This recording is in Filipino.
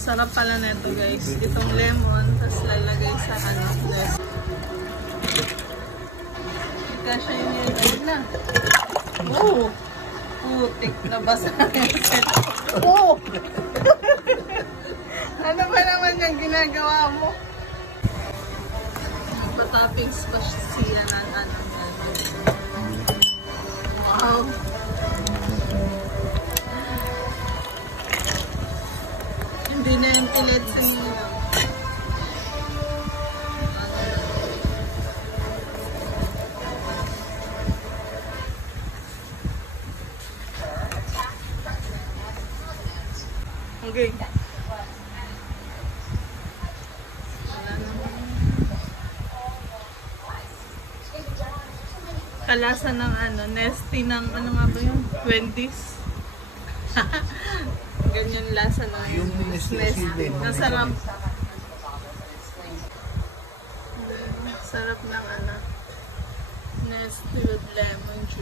Sarap pala nito guys. Itong lemon, tapos lalagay sa ano, this. Kasi yun na. Oh! Putik na basa. Oh! Ano ba naman yung ginagawa mo? Patoppings pa siya ng ano. Wow! Hindi na yung pilit sa nilo. Okay. Kalasa ng ano, nesty ng ano nga ba yun? Wendy's. Ganyan lasa ng yung nesty. Masarap. Sarap ng ano, nesty with lemon juice.